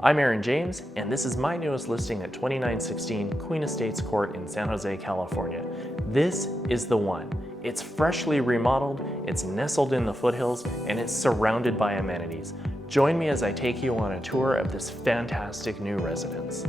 I'm Aaron James, and this is my newest listing at 2916 Queen Estates Court in San Jose, California. This is the one. It's freshly remodeled, it's nestled in the foothills, and it's surrounded by amenities. Join me as I take you on a tour of this fantastic new residence.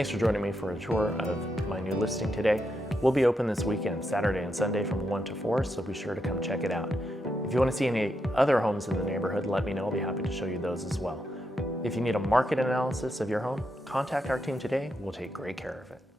Thanks for joining me for a tour of my new listing today. We'll be open this weekend, Saturday and Sunday from 1 to 4, so be sure to come check it out. If you want to see any other homes in the neighborhood, let me know. I'll be happy to show you those as well. If you need a market analysis of your home, contact our team today. We'll take great care of it.